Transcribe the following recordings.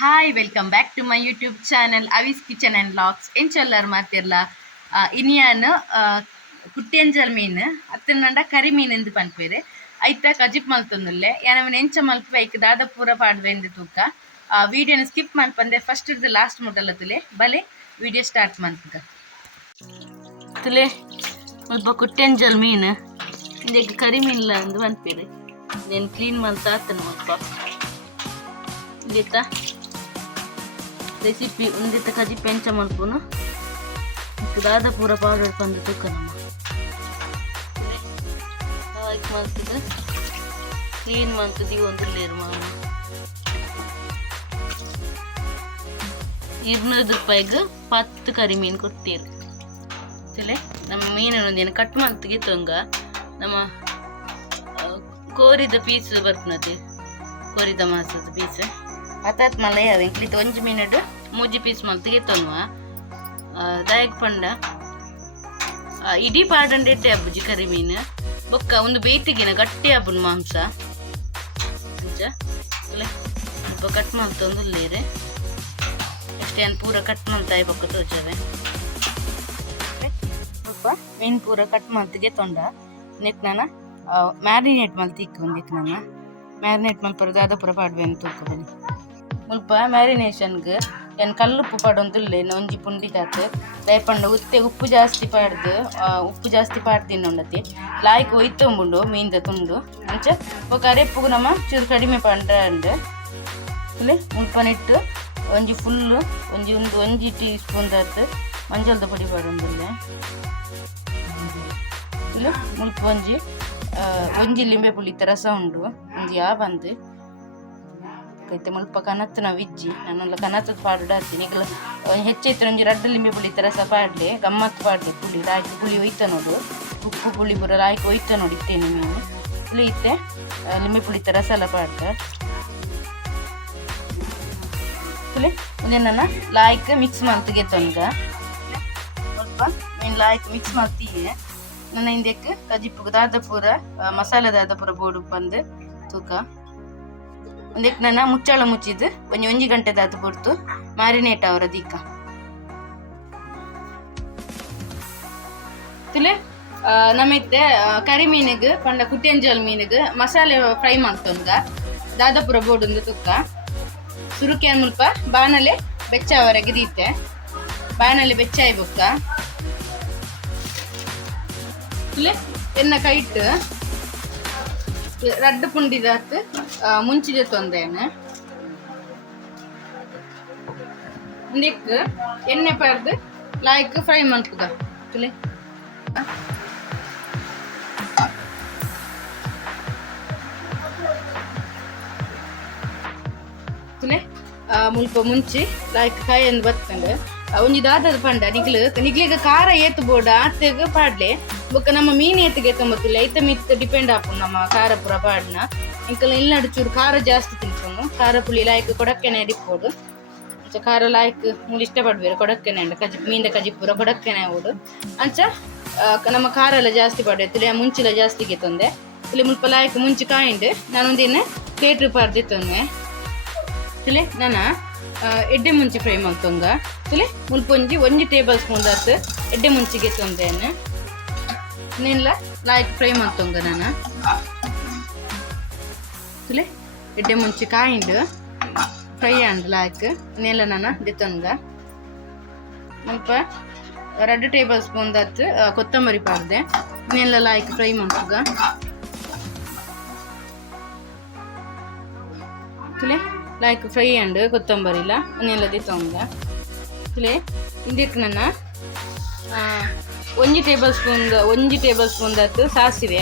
hi welcome back to my YouTube channel Avis kitchen and locks ಎಂಚೆಲ್ಲರು ಮಾತಿರ್ಲ ಇನಿಯಾನ್ ಕುಟ್ಟಿಯಂಜಲ್ ಮೀನು ಅತ್ತನಂಡ ಕರಿ ಮೀನು ಎಂದು ಪನ್ಪೇರೆ ಐತ ಕಜಿಪ್ ಮಲ್ತೊಂದುಲ್ಲೆ ಯಾನವನ್ ಎಂಚ ಮಲ್ಪ ಐಕ್ ದಾದ ಪೂರ ಪಾಡ್ವೆಂದು ತೂಕ ವಿಡಿಯೋನ ಸ್ಕಿಪ್ ಮಲ್ಪಂದೆ ಫಸ್ಟ್ ಇರ್ದು ಲಾಸ್ಟ್ ಮುಟ್ಟಲ್ಲ ತುಲೆ ಬಲೆ ವಿಡಿಯೋ ಸ್ಟಾರ್ಟ್ ಮಲ್ಪಗ ತುಲೆ ಸ್ವಲ್ಪ ಕುಟ್ಟಿಯಂಜಲ್ ಮೀನು ಇಂದಕ್ಕೆ ಕರಿ ಮೀನಿಲ್ಲ ಅಂದು ಪನ್ಪೇರೆ నేను క్లీన్ ಮಾಡ್ತಾ ಆತನು ಅಪ್ಪ ರೆಸಿಪಿ ತಸಿಪಿ ಉಂಡಿತಕದಿ ಪೆಂಚ ಮಲ್ಪೋನ ದಾದ ಪೂರ ಪಾಕದಂತಕ್ಕೆ ನಮ್ಮ ಹಳೈಕ್ ಮಂತದ ಗ್ರೀನ್ ಮಂತದಿ ಒಂದ್ ಲೇಯರ್ ಮಾ ಇರ್ನ ಅದ್ಪೈಗ 10 ಕರಿ ಮೀನ್ ಕೊತ್ತೀರ್ ತೆಲೆ ನಮ್ಮ ಮೀನನ ಒಂದೇನ ಕಟ್ ಮಲ್ ತಿಗಿ ತುಂಗ ನಮ್ಮ ಕೋರಿದ ಪೀಸ್ ಬರ್ತನೆ ಕೋರಿದ ಮಸದ ಪೀಸ್ ಹಾತಾತ್ ಮಲ್ಲಯಾವೆ ಕೃತ ಒಂಜ್ ಮಿನೆಟ್ ಮೂಜಿ ಪೀಸ್ ಮಲ್ತಿಗೆ ತೊನ್ವ. ದಾಯಕ್ ಪಂಡ. ಇಡೀ ಪಾಡಂಡಿಟ್ಟೆ ಹಬ್ಬ ಅಬ್ಬುಜಿ ಕರಿ ಮೀನು. ಬೊಕ್ಕ ಒಂದು ಬೇತಿಗಿನ ಗಟ್ಟಿ ಹಬ್ಬನ ಮಾಂಸ. ಸ್ವಲ್ಪ ಕಟ್ ಮಾಡ್ತೊಂದು ಲೇರೆ ಅಷ್ಟೇ ಅನ್ ಪೂರ ಕಟ್ ಮಾಡ್ತಾಯಿ ಬೊಕ್ಕ ತೋಚವೆ ಬೊಕ್ಕ ಮೀನು ಪೂರ ಕಟ್ ಮಾಡ್ತಿಗೆ ತೊಂಡ. ನೆಕ್ ನಾನು ಮ್ಯಾರಿನೇಟ್ ಮಲ್ ತಿಕ್ಕ ಒಂದಿಕ್ ನಾನು. ಮ್ಯಾರಿನೇಟ್ ಮಲ್ ಪರದಾದ ಪುರ ಪಾಡ್ಬೇಕು ಮುಲ್ಪ ಮ್ಯಾರಿನೇಷನ್ಗೆ ಏನು ಕಲ್ಲುಪ್ಪು ಪಾಡೊಂದುಲ್ಲೆ ಒಂಜಿ ಪುಂಡಿ ತಾತು. ದಯಪಂಡ ಉತ್ತೆ ಉಪ್ಪು ಜಾಸ್ತಿ ಪಾಡ್ದು ಉಪ್ಪು ಜಾಸ್ತಿ ಪಾಡ್ದಿನ ಉಂಡತಿ ಲಾಯ್ಕ್ ಒಯ್ತೊಂಬುಂಡು ಮೀನ್ದ ತುಂಡು. ಅಂಚ ಬೊಕ ಅರೆಪ್ಪುಗು ನಮ್ಮ ಚೂರು ಕಡಿಮೆ ಪಂಡ ಅಂಡ್ ಇಲ್ಲಿ ಮುಲ್ಪನಿಟ್ಟು ಒಂಜಿ ಫುಲ್ಲು, ಒಂಜಿ ಒಂದು ಒಂಜಿ ಟೀ ಸ್ಪೂನ್ ದಾತು ಮಂಜಲ್ದ ಪುಡಿ ಪಾಡೊಂದುಲ್ಲೆ ಇಲ್ಲಿ ಮುಲ್ಪ ಒಂಜಿ ಒಂಜಿ ಲಿಂಬೆ ಪುಳಿತ ರಸ ಉಂಡು, ಒಂಜಿ ಯಾ ಬಂದು ಕೈತೆ ಮುಲ್ಪ ಕನತ್ತನ ವಿಜ್ಜಿ ನಾನೆಲ್ಲ ಕನತ್ತದ ಪಾಡು ಹಾಕ್ತೀನಿ ಈಗ ಹೆಚ್ಚೈತ್ರ ಒಂಜಿ ರಡ್ಡು ಲಿಂಬೆ ಪುಳಿ ರಸ ಪಾಡ್ಲೆ. ಗಮ್ಮತ್ ಪಾಡ್ಲೆ ಪುಳಿ. ಲಾಯ್ಕ್ ಪುಳಿ ಒಯ್ತ ನೋಡು. ಉಪ್ಪು ಪುಳಿ ಬರೋ ಲಾಯ್ಕ್ ಒಯ್ತ ನೋಡಿ ಇಟ್ಟೇನೆ ನೀವು ಇಲ್ಲಿ ಇತ್ತೆ. ಲಿಂಬೆ ಪುಳಿ ರಸ ಸಲ ಪಾಡ್ದೆ. ನನ್ನ ಲಾಯ್ಕ್ ಮಿಕ್ಸ್ ಮಾಡ್ತಿಗೆ ತನಕ ಸ್ವಲ್ಪ ನೀನು ಲಾಯ್ಕ್ ಮಿಕ್ಸ್ ಮಾಡ್ತೀಯ? ನನ್ನ ಹಿಂದಕ್ಕೆ ಕಜಿಪ್ಪು ದಾದಪುರ ಮಸಾಲೆ ದಾದಪುರ ಬೋಡು ಬಂದು ತೂಕ. ಒಂದಕ್ಕೆ ನನ್ನ ಮುಚ್ಚಾಳ ಮುಚ್ಚಿದ್ದು ಒಂಜಿ ಒಂಜಿ ಗಂಟೆ ದಾತು ಪೊರ್ತು ಮ್ಯಾರಿನೇಟ್ ಅವರ ದೀಕ. ತುಲೆ ಆ, ನಮಿತ್ತೆ ಆ, ಕರಿ ಮೀನಿಗೆ ಪಂಡ ಕುಟ್ಟಿಯಂಜಲ್ ಮೀನಿಗೆ ಮಸಾಲೆ ಫ್ರೈ ಮಾಡ್ತೊಂಗ ದಾದಾಪುರ ಬೋಡೊಂದು ತುಕ್ಕ. ಸುರುಕೆ ಮುಲ್ಪ ಬಾಣಲೆ ಬೆಚ್ಚವರೆಗೆ ದೀತೆ. ಬಾಣಲೆ ಬೆಚ್ಚಾಯಿ ಬೊಕ್ಕ. ತುಲೆ ಎನ್ನ ಕೈಟ್ ರಡ್ಡು ಪುಂಡಿದಾತ್ ಮುಂಚಿದೆ ತೊಂದೇನೆ ನೆಕ್ ಎಣ್ಣೆ ಪಾರ್ದು ಲಾಯ್ಕ್ ಫ್ರೈ ಮಾಡ್ತದ ತುಲೆ ತುಲೆ ಆ, ಮುಲ್ಪ ಮುಂಚಿ ಲಾಯ್ಕ್ ಕಾಯಿ ಅಂದ್ ಬತ್ತಂಡು ಒಂಜಿ ದಾದದ ಪಂಡ, ನಿಗ್ಲು, ನಿಗ್ಲಿಗ ಖಾರ ಏತು ಬೋಡ ಆತೆಗ್ ಪಾಡ್ಲೆ. ಬೊಕ್ಕ ನಮ್ಮ ಮೀನ್ ಏತಿಗೆ ತೊಂಬತ್ತಿಲ್ಲ ಐತ ಮಿತ್ ಡಿಪೆಂಡ್ ಆಪು ನಮ್ಮ ಖಾರ ಪುರ ಪಾಡ್ನ. ಇಂಕಲ್ ಇಲ್ನಡು ಚೂರು ಖಾರ ಜಾಸ್ತಿ ತಿನ್ಕೊಂಡು ಖಾರ ಪುಳಿ ಲಾಯ್ಕ್ ಕೊಡಕ್ಕೆನೆ ಡಿಪ್ಪೋಡು ಖಾರ ಲಾಯ್ಕ್ ಇಷ್ಟ ಇಷ್ಟಪಡ್ಬೇರು ಕೊಡಕ್ಕೆನೆ ಅಂಡ ಕಜಿ, ಮೀನ್ದ ಕಜಿ ಪೂರ ಕೊಡಕ್ಕೆನೆ ಓಡು ಅಂಚ ನಮ್ಮ ಖಾರ ಎಲ್ಲ ಜಾಸ್ತಿ ಪಾಡ್ವೆ, ತುಲೆ ಮುಂಚಿಲ ಜಾಸ್ತಿ ತೊಂದೆ. ತುಲೆ ಮುಲ್ಪ ಲಾಯ್ಕ್ ಮುಂಚಿ ಕಾಯಿಂಡು ನಾನೊಂದಿನ ಕೇಟ್ರಿ ಪಾರ್ದಿತ್ತೊಂದೆ ತೊಂದೆ. ತುಲೆ, ನಾನ? ಎಡ್ಡೆ ಮುಂಚಿ ಫ್ರೈ ಮಾಡ್ತೊಂಗ ತುಲೆ ಮುಲ್ಪೊಂಜಿ ಒಂಜಿ ಟೇಬಲ್ ಸ್ಪೂನ್ ದಾತ್ ಎಡ್ಡೆ ಮುಂಚಿಗೆ ತೊಂದೇನೆ ನೆಲ್ಲ ಲಾಯ್ಕ್ ಫ್ರೈ ಮಾಡ್ತೊಂಗ ನಾನು. ತುಲೆ ಎಡ್ಡೆ ಮುಂಚಿ ಕಾಯಿಂಡು ಫ್ರೈ ಆಂಡ್ ಲಾಯ್ಕ್ ನೆಲ್ಲ ನಾನು ದಿತ್ತೊಂಗ ಮುಲ್ಪ ಎರಡು ಟೇಬಲ್ ಸ್ಪೂನ್ ದಾತ್ ಆ, ಕೊತ್ತಂಬರಿ ಪಾಡ್ದೆ. ನೆಲ್ಲ ಲಾಯ್ಕ್ ಫ್ರೈ ಮಾಡ್ತುಗ ತುಲೆ ಲೈಕ್ ಫ್ರೈ ಆ್ಯಂಡ್ ಕೊತ್ತಂಬರಿಲ ನೆಲ್ಲದಿ ತೊಂದ ಇಲ್ಲಿ ಇದಕ್ಕೆ ನನ್ನ ಒಂಜಿ ಟೇಬಲ್ ಸ್ಪೂನ್ ಒಂಜಿ ಟೇಬಲ್ ಸ್ಪೂನ್ ದತ್ತು ಸಾಸಿವೆ.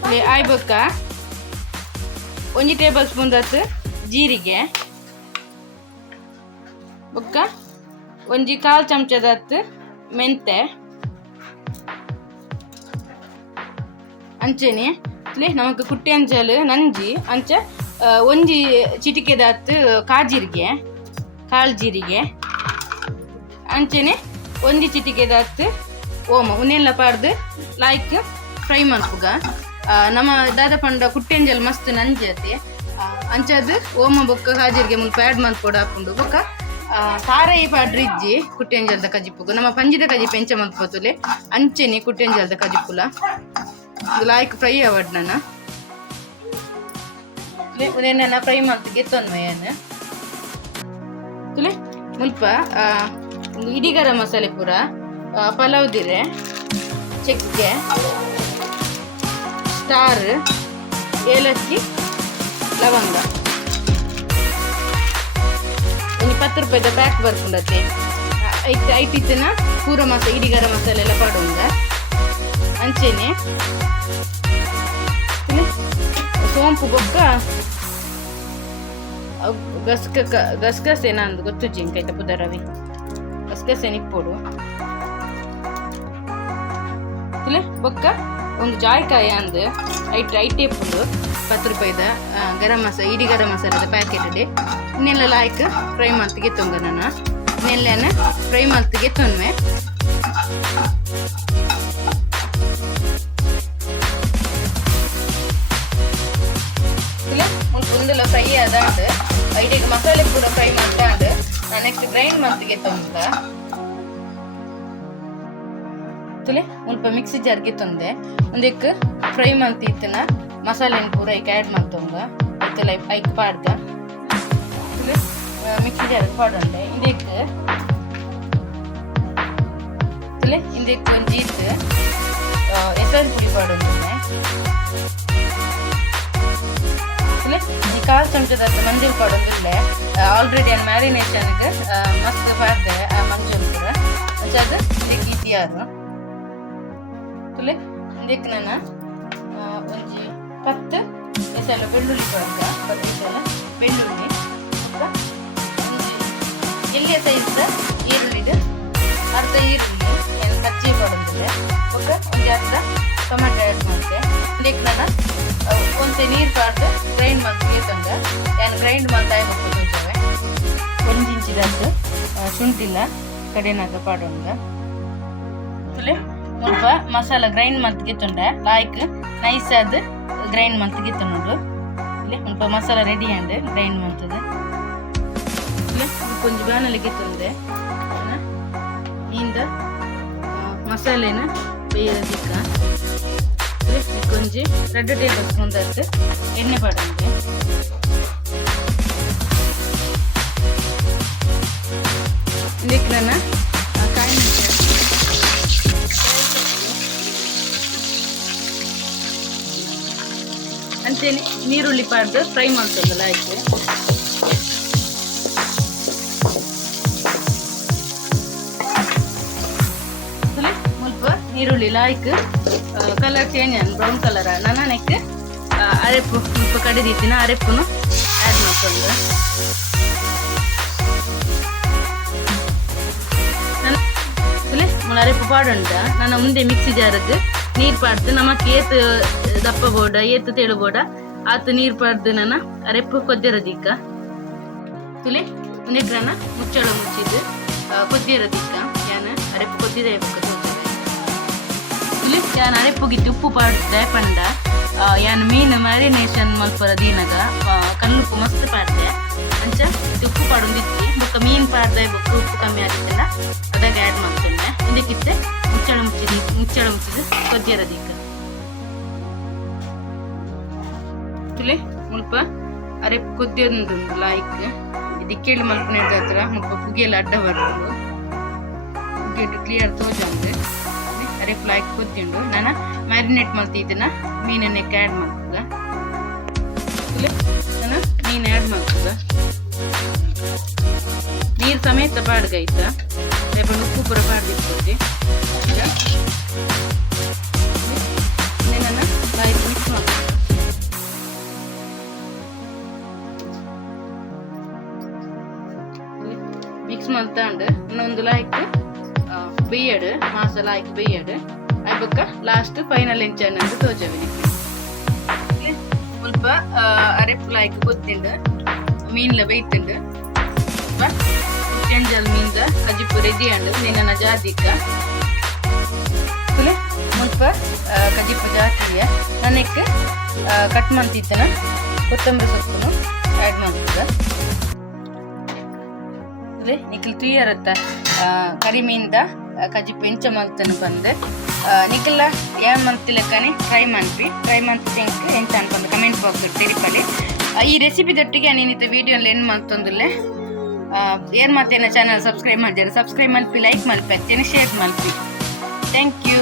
ತುಲೆ ಆಯ್ಬೊಕ್ಕ ಒಂಜಿ ಟೇಬಲ್ ಸ್ಪೂನ್ ದತ್ತು ಜೀರಿಗೆ. ಬೊಕ್ಕ ಒಂಜಿ ಕಾಲ್ ಚಮಚದತ್ತು ಮೆಂತೆ. ಅಂಚೆನೆ. ಇಲ್ಲಿ ನಮಕ್ ಕುಟ್ಟಿ ಅಂಚಲು ನಂಜಿ, ಅಂಚ ಒಂಜಿ ಚಿಟಿಕೆದಾತು ಕಾಜೀರಿಗೆ ಕಾಳು ಜೀರಿಗೆ ಅಂಚೆನೆ ಒಂಜಿ ಚಿಟಿಕೆದಾತು ಓಮ ಉನ್ನೆಲ್ಲ ಪಾಡ್ದು ಲಾಯ್ಕ್ ಫ್ರೈ ಮಲ್ಪುಗ ಆ, ನಮ್ಮ ದಾದ ಪಂಡ ಕುಟ್ಟೆಂಜಲ್ ಮಸ್ತ್ ನಂಜತೆ. ಅಂಚದು ಓಮ ಬೊಕ್ಕ ಕಾಜೀರಿಗೆ ಮುಲ್ಪ ಆ್ಯಡ್ ಮಲ್ಪೊಡು ಹಾಕೊಂಡು. ಬೊಕ್ಕ ಸಾರಾಯಿ ಸಾರೈ ಪಾಡ್ರೆ ಇಜ್ಜಿ ಕುಟ್ಟೆಂಜಲ್ದ ಕಜಿಪ್ಪುಗ ನಮ್ಮ ಪಂಜಿದ ಕಜಿ ಪೆಂಚ ಮಲ್ಪೋತುಲೆ ಅಂಚೆನಿ ಕುಟ್ಟೆಂಜಲ್ದ ಕಜಿಪ್ಪುಲ ಲಾಯ್ಕ್ ಫ್ರೈ ಅವಾರ್ಡ್ ನನ್ನ ಉದೇನ ಫ್ರೈ ಮಲ್ತಿಗೆ ತೊನ್ಮೆಯನ್ನ ತುಲೆ, ಮುಲ್ಪ ಇಡೀ ಗರಂ ಮಸಾಲೆ ಪೂರ ಪಲಾವ್ದಿರೆ ಪಲಾವ್ ದಿರೆ, ಚಕ್ಕೆ ಸ್ಟಾರ್ ಏಲಕ್ಕಿ, ಲವಂಗ. ಒಂದು ಇಪ್ಪತ್ತು ರೂಪಾಯಿದ ಪ್ಯಾಕ್ ಬರ್ಕೊಂಡತ್ತೆ ಐಟ್ ಐತಿತ್ತನ ಪೂರ ಮಸಾಲೆ ಇಡೀ ಗರಂ ಮಸಾಲೆ ಎಲ್ಲ ಪಾಡೋಂಗ ಅಂಚೆನೆ. ಸೋಂಪು ಬೊಕ್ಕ ಗಸ್ಕ ಗಸಗಸೆ ನಂದು ಗೊತ್ತು ಜಿಂಕೈತ ಪುದ ರವಿ ಗಸಗಸೆ ನಿಪ್ಪೋಡು ಇಲ್ಲ ಬೊಕ್ಕ ಒಂದು ಜಾಯ್ಕಾಯಿ ಅಂದು ಐಟ್ ಐಟ್ ಉಂಡು ಪತ್ತು ರೂಪಾಯಿದ ಗರಂ ಮಸಾಲ ಇಡೀ ಗರಂ ಮಸಾಲದ ಪ್ಯಾಕೆಟ್ ಇದೆ ಇನ್ನೆಲ್ಲ ಲಾಯ್ಕ್ ಫ್ರೈ ಮಾಡ್ತಿಗೆ ತೊಂಗ ನಾನು ಇನ್ನೆಲ್ಲನ ಫ್ರೈ ಮಾಡ್ತಿಗೆ ತೊನ್ವೆ ಮುಂದೆಲ್ಲ ಫ್ರೈ ಅದಾಂಡ್ ಐಟಿಗೆ ಮಸಾಲೆ ಪೂರ ಫ್ರೈ ಮಾಡ್ತಾಂಡ್ ನೆಕ್ಸ್ಟ್ ಗ್ರೈಂಡ್ ಮಲ್ತಿಗೆ ತೊಂದ ತುಲೆ ಮುಲ್ಪ ಮಿಕ್ಸಿ ಜಾರ್ಗೆ ತೊಂದೆ ಒಂದಕ್ಕೆ ಫ್ರೈ ಮಲ್ತಿತ್ತನ ಮಸಾಲೆನ ಪೂರ ಐಕ್ ಆ್ಯಡ್ ಮಾಡ್ತೊಂಗ ಐತಲ್ಲ ಐಕ್ ಪಾಡ್ದ ತುಲೆ ಮಿಕ್ಸಿ ಜಾರ್ಗೆ ಪಾಡೊಂಡೆ ಇದಕ್ಕೆ ತುಲೆ ಇಂದಕ್ಕೆ ಒಂಜಿ ಇತ್ತು ಹೆಸರು ಪುಡಿ ಪಾಡೊಂದೆ ಚಮಚದ ಮಂಜೂರು ಪಾಡೊಂದಿಲ್ಲೆ ಆಲ್ರೆಡಿ ಅನ್ ಮ್ಯಾರಿನೇಷನ್ಗೆ ಮಸ್ತ್ ಪಾಡ್ದೆ ಆ ಮಂಜೂರು ಪೂರ ಅದು ಇದಕ್ಕೆ ಇತಿಯಾರು ತುಲೆ ಇದಕ್ಕೆ ನಾನು ಒಂಜಿ ಪತ್ತು ಎಸೆಲ್ಲ ಬೆಳ್ಳುಳ್ಳಿ ಬರ್ಗ ಬದನೆಕಾಯಿ ಬೆಳ್ಳುಳ್ಳಿ. ಬೊಕ್ಕ ಒಂಜಿ ಎಲ್ಲಿಯ ಸೈಜ್ದ ಈರುಳ್ಳಿದು ಅರ್ಧ ಈರುಳ್ಳಿ, ಏನು ಕಚ್ಚಿ ಕೊಡೋದಿದೆ ಬೊಕ್ಕ ಒಂಜಿ ಅರ್ಧ ಟೊಮೆಟೊ ಆ್ಯಡ್ ಮಾಡ್ತೆ ಇದಕ್ಕೆ ನಾನು ಒಂತೆ ನೀರು ಪಾಡ್ದು. ಗ್ರೈಂಡ್ ಮಾಡ್ತು ಬೇಕಂಗ ಏನು ಗ್ರೈಂಡ್ ಮಾಡ್ತಾ ಹೋಗ್ತೇವೆ ಒಂದು ಇಂಚಿದಷ್ಟು ಶುಂಠಿಲ್ಲ ಕಡೆನಾಗ ಪಾಡೋಂಗ ಸ್ವಲ್ಪ ಮಸಾಲ ಗ್ರೈಂಡ್ ಮಂತ್ಗೆ ತುಂಡೆ. ಲಾಯ್ಕ್ ನೈಸ್ ಆದ್ ಗ್ರೈಂಡ್ ಮಂತ್ಗೆ ತುಂಡು. ಇಲ್ಲಿ ಸ್ವಲ್ಪ ಮಸಾಲ ರೆಡಿ ಅಂಡ್ ಗ್ರೈಂಡ್ ಮಂತದ ಇಲ್ಲಿ ಕೊಂಚ ಬಾಣಲಿಗೆ ತುಂಡೆ. ಇಂದ ಮಸಾಲೆನ ಬೇಯದಿಕ್ಕ. ಕೊಂಚ ರೆಡ್ ಟೇಬಲ್ ಸ್ಪೂನ್ ದತ್ತು ಎಣ್ಣೆ ಪಡಂಗೆ ಇದಕ್ಕೆ ನಾನು ಕಾಯಿ ಮೆಣಸಿನ ಅಂತೇನೆ ನೀರುಳ್ಳಿ ಪಾಡ್ದು ಫ್ರೈ ಮಾಡ್ತದಲ್ಲ ಆಯ್ತು ನೀರುಳ್ಳಿ ಲಾಯ್ಕ್ colour change and brown colour ನನ್ನ ಅರೆಪು ಅರೆಪ್ಪು ಮುಲ್ಪ ಕಡಿದಿತ್ತಿನ ಆಡ್ ಆ್ಯಡ್ ಮಾಡ್ಕೊಂಡು. ಸುಲಿ ಅರೆಪು ಅರೆಪ್ಪು ಪಾಡುಂಟ ನನ್ನ ಮುಂದೆ ಮಿಕ್ಸಿ ಜಾರಕ್ಕೆ ನೀರ್ ಪಾಡ್ದು ನಮಕ್ ಏತ್ ದಪ್ಪ ಬೋಡ ಏತ್ ತೆಳು ಬೋಡ ಆತು ನೀರ್ ಪಾಡ್ದು ನನ್ನ ಅರೆಪ್ಪು ಕೊದ್ದಿರೋದಿಕ್ಕ ತುಲೆ ಉನಿಗ್ರನ ಮುಚ್ಚಳ ಮುಚ್ಚಿದ್ದು ಕೊದ್ದಿರೋದಿಕ್ಕ ಯಾನ ಅರೆಪ್ಪು ಕೊದ್ದಿದೆ ತುಲೆ ಯಾನ್ ಅರೆಪ್ಪುಗಿತ್ತು ಉಪ್ಪು ಪಾಡ್ದೆ ಪಂಡ. ಯಾನ್ ಮೀನು ಮ್ಯಾರಿನೇಷನ್ ಮಲ್ಪರ ದೀನಗ. ಕಲ್ಲುಪ್ಪು ಮಸ್ತ್ ಪಾಡ್ದೆ ಅಂಚ ಉಪ್ಪು ಪಾಡೊಂದಿತ್ತಿ. ಬೊಕ್ಕ ಮೀನ್ ಪಾಡ್ದೆ, ಬೊಕ್ಕ ಉಪ್ಪು ಕಮ್ಮಿ ಆಗಿತ್ತಲ್ಲ ಅದಾಗ ಆ್ಯಡ್ ಮಾಡ್ಕೊಂಡೆ ಇದಕ್ಕಿತ್ತೆ ಮುಚ್ಚಳ ಮುಚ್ಚಿದ ಮುಚ್ಚಳ ಮುಚ್ಚಿದ ಕೊದ್ದಿರದಿಕ್ಕ ತುಲೆ ಮುಲ್ಪ ಅರೆ ಕೊದ್ದಿಯೊಂದು ಲಾಯ್ಕ್ ದಿಕ್ಕೇಳಿ ಮಲ್ಪನೆ ಹತ್ರ ಮುಲ್ಪ ಪುಗಿಯೆಲ್ಲ ಅಡ್ಡ ಬರ್ಬೋದು ಪುಗಿಯಟ್ಟು ಕ್ಲಿಯರ್ ತೋಜಂದು. ಅರೆ ಲೈಕ್ ಕೂತ್ಕೊಂಡು ನಾನು ಮ್ಯಾರಿನೇಟ್ ಮಲ್ತಿದ್ದನ ಮೀನನ್ನಕ್ಕೆ ಆ್ಯಡ್ ಮಾಡ್ತದ ನಾನು ಮೀನು ಆ್ಯಡ್ ಮಾಡ್ತದ ನೀರು ಸಮೇತ ಬಾಡ್ಗೈತ ರೇಪಂಡು ಉಪ್ಪು ಪೂರ ಲಾಯ್ಕ್ ಮಿಕ್ಸ್ ಮಿಕ್ಸ್ ಮಾಡ್ತಾಂಡು ಇನ್ನೊಂದು ಲಾಯ್ಕ್. ಲಾಯ್ಕ್ ಬೇಯಡು ಅಯ್ಯಕ್ಕ ಲಾಸ್ಟ್ ಫೈನಲ್ ಎಂಚನ್ ಅಂತ ತೋಜವಿನಿ ಸ್ವಲ್ಪ ಅರೆಪ್ಪು ಲಾಯ್ಕ್ ಗೊತ್ತಿಂಡು ಮೀನ್ಲ ಬೇಯ್ತಂಡು ಕೆಂಜಲ್ ಮೀನ್ದ ಕಜಿಪು ರೆಡಿ ಅಂಡು ನಿನ್ನ ಜಾತಿಕ. ಮುಲ್ಪ ಕಜಿಪು ಜಾತಿಯ. ನನಕ್ಕೆ ಕಟ್ ಮಂತಿತ್ತನ ಕೊತ್ತಂಬರಿ ಸೊಪ್ಪನ್ನು ಆ್ಯಡ್ ಮಾಡ್ತದೆ ನಿಖಿಲ್, ತುಯ್ಯರತ್ತ ಕಜಿ ಪಿಂಚ ಮಂತನ ಬಂದೆ. ನಿಖಿಲ ಏನ್ ಮಲ್ತಿಲಕ್ಕನೆ ಟ್ರೈ ಮನ್ಪಿ ಟ್ರೈ ಮನ್ಪಿ ಎಂಚ ಅನ್ಪಂದು ಕಮೆಂಟ್ ಬಾಕ್ಸ್ ತೆರಿಪಲಿ ಈ ರೆಸಿಪಿ ದೊಟ್ಟಿಗೆ ನೀನಿತ ವಿಡಿಯೋ ಏನು ಮಲ್ತೊಂದುಲ್ಲೆ ಏನು ಮಾತೇನ ಚಾನಲ್ ಸಬ್ಸ್ಕ್ರೈಬ್ ಮಾಡಿದ್ದಾರೆ ಸಬ್ಸ್ಕ್ರೈಬ್ ಮಲ್ಪಿ ಲೈಕ್ ಮಲ್ಪಿ ಹಚ್ಚೇನೆ ಶೇರ್ ಮಲ್ಪಿ ಥ್ಯಾಂಕ್ ಯು